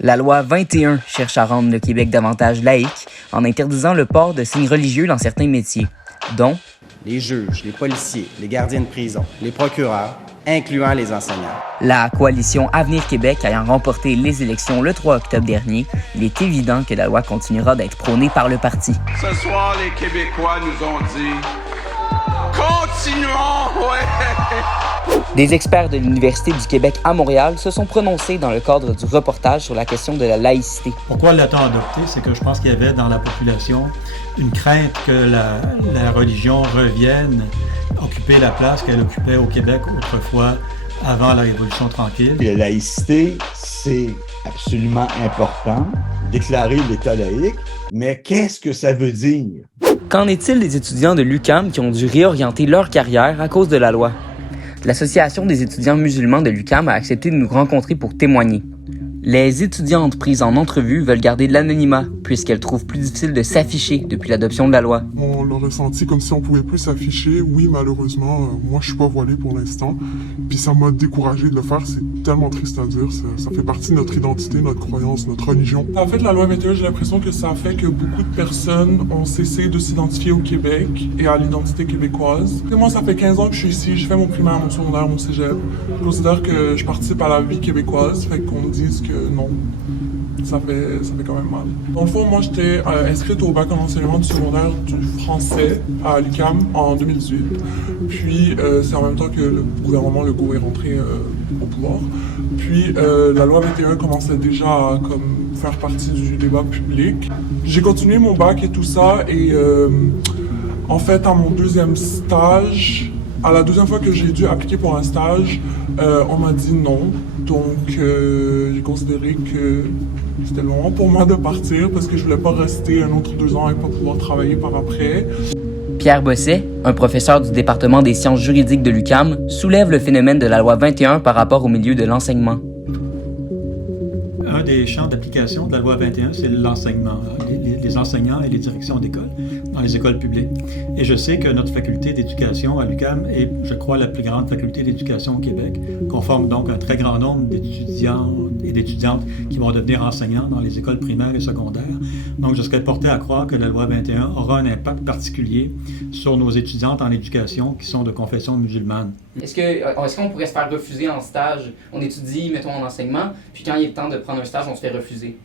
La loi 21 cherche à rendre le Québec davantage laïque en interdisant le port de signes religieux dans certains métiers, dont les juges, les policiers, les gardiens de prison, les procureurs, incluant les enseignants. La coalition Avenir Québec ayant remporté les élections le 3 octobre dernier, il est évident que la loi continuera d'être prônée par le parti. Ce soir, les Québécois nous ont dit « Continuons, ouais! » Des experts de l'Université du Québec à Montréal se sont prononcés dans le cadre du reportage sur la question de la laïcité. Pourquoi l'a-t-on adopté? C'est que je pense qu'il y avait dans la population une crainte que la religion revienne occuper la place qu'elle occupait au Québec autrefois, avant la Révolution tranquille. La laïcité, c'est absolument important, déclarer l'État laïque, mais qu'est-ce que ça veut dire? Qu'en est-il des étudiants de l'UQAM qui ont dû réorienter leur carrière à cause de la loi? L'Association des étudiants musulmans de l'UQAM a accepté de nous rencontrer pour témoigner. Les étudiantes prises en entrevue veulent garder de l'anonymat puisqu'elles trouvent plus difficile de s'afficher depuis l'adoption de la loi. On l'a ressenti comme si on pouvait plus s'afficher. Oui, malheureusement, moi je suis pas voilée pour l'instant. Puis ça m'a découragé de le faire. C'est tellement triste à dire. Ça fait partie de notre identité, notre croyance, notre religion. En fait, la loi 21, j'ai l'impression que ça a fait que beaucoup de personnes ont cessé de s'identifier au Québec et à l'identité québécoise. Et moi, ça fait 15 ans que je suis ici. Je fais mon primaire, mon secondaire, mon cégep. Je considère que je participe à la vie québécoise. Fait qu'on me dise que non, ça fait quand même mal. Dans le fond, moi, j'étais inscrite au bac en enseignement du secondaire du français à l'UQAM en 2018. Puis, c'est en même temps que le gouvernement Legault est rentré au pouvoir. Puis, la loi 21 commençait déjà à faire partie du débat public. J'ai continué mon bac et tout ça, et en fait, à mon deuxième stage, à la deuxième fois que j'ai dû appliquer pour un stage, on m'a dit non. Donc, j'ai considéré que c'était le moment pour moi de partir parce que je voulais pas rester un autre 2 ans et pas pouvoir travailler par après. Pierre Bosset, un professeur du département des sciences juridiques de l'UQAM, soulève le phénomène de la loi 21 par rapport au milieu de l'enseignement. Un des champs d'application de la loi 21, c'est l'enseignement, les enseignants et les directions d'école dans les écoles publiques. Et je sais que notre faculté d'éducation à l'UQAM est, je crois, la plus grande faculté d'éducation au Québec, qu'on forme donc un très grand nombre d'étudiants et d'étudiantes qui vont devenir enseignants dans les écoles primaires et secondaires. Donc, je serais porté à croire que la loi 21 aura un impact particulier sur nos étudiantes en éducation qui sont de confession musulmane. Est-ce qu'on pourrait se faire refuser en stage? On étudie, mettons, en enseignement, puis quand il est temps de prendre un stage, on se fait refuser.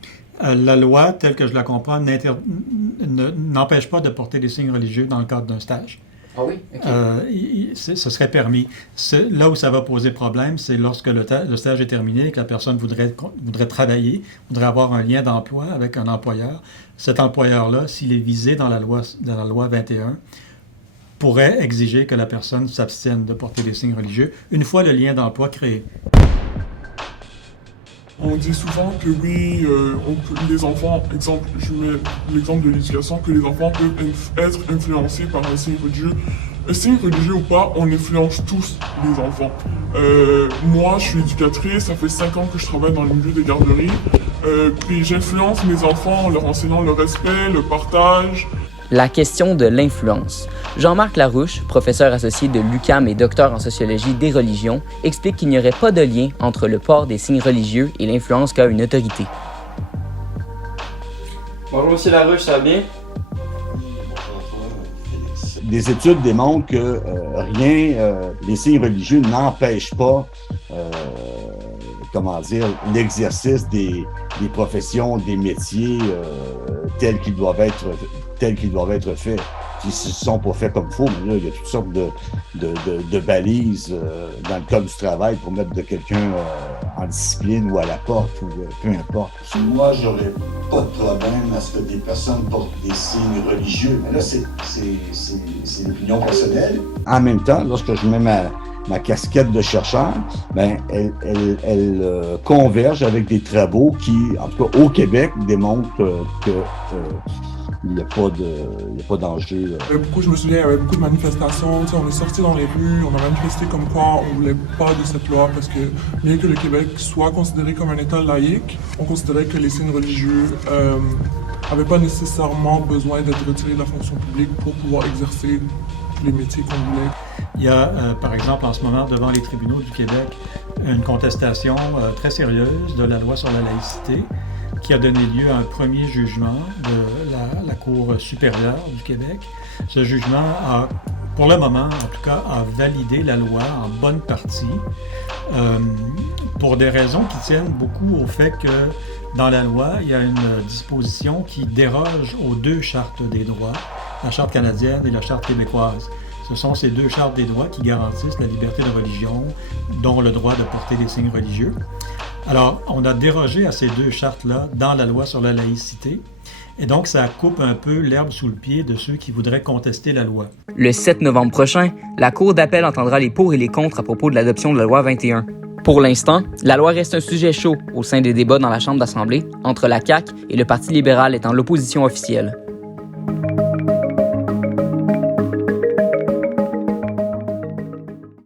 La loi, telle que je la comprends, n'empêche pas de porter des signes religieux dans le cadre d'un stage. Ah oui? Okay. Ce serait permis. Là où ça va poser problème, c'est lorsque le stage est terminé et que la personne voudrait travailler, voudrait avoir un lien d'emploi avec un employeur. Cet employeur-là, s'il est visé dans la loi 21, pourrait exiger que la personne s'abstienne de porter des signes religieux une fois le lien d'emploi créé. On dit souvent que oui, les enfants, exemple, je mets l'exemple de l'éducation, que les enfants peuvent être influencés par un signe religieux. Un signe religieux ou pas, on influence tous les enfants. Moi, je suis éducatrice, ça fait 5 ans que je travaille dans le milieu des garderies. Puis j'influence mes enfants en leur enseignant le respect, le partage. La question de l'influence. Jean-Marc Larouche, professeur associé de l'UQAM et docteur en sociologie des religions, explique qu'il n'y aurait pas de lien entre le port des signes religieux et l'influence qu'a une autorité. Bonjour, M. Larouche, ça va bien? Des études démontrent que les signes religieux n'empêchent pas, l'exercice des professions, des métiers tels qu'ils doivent être faits. Ils ne sont pas faits comme il faut, mais là, il y a toutes sortes de balises dans le code du travail pour mettre de quelqu'un en discipline ou à la porte ou peu importe. Moi, j'aurais pas de problème à ce que des personnes portent des signes religieux, mais là, c'est l'opinion personnelle. En même temps, lorsque je mets ma casquette de chercheur, elle converge avec des travaux qui, en tout cas au Québec, démontrent que il n'y a pas d'enjeu. Je me souviens, il y avait beaucoup de manifestations. On est sortis dans les rues, on a manifesté comme quoi on ne voulait pas de cette loi parce que bien que le Québec soit considéré comme un État laïque, on considérait que les signes religieux n'avaient pas nécessairement besoin d'être retirés de la fonction publique pour pouvoir exercer les métiers qu'on voulait. Il y a, par exemple, en ce moment, devant les tribunaux du Québec, une contestation très sérieuse de la loi sur la laïcité qui a donné lieu à un premier jugement de la Cour supérieure du Québec. Ce jugement a, pour le moment, en tout cas, a validé la loi en bonne partie pour des raisons qui tiennent beaucoup au fait que dans la loi, il y a une disposition qui déroge aux deux chartes des droits, la Charte canadienne et la Charte québécoise. Ce sont ces deux chartes des droits qui garantissent la liberté de religion, dont le droit de porter des signes religieux. Alors, on a dérogé à ces deux chartes-là dans la loi sur la laïcité, et donc ça coupe un peu l'herbe sous le pied de ceux qui voudraient contester la loi. Le 7 novembre prochain, la Cour d'appel entendra les pour et les contre à propos de l'adoption de la loi 21. Pour l'instant, la loi reste un sujet chaud au sein des débats dans la Chambre d'Assemblée, entre la CAQ et le Parti libéral étant l'opposition officielle.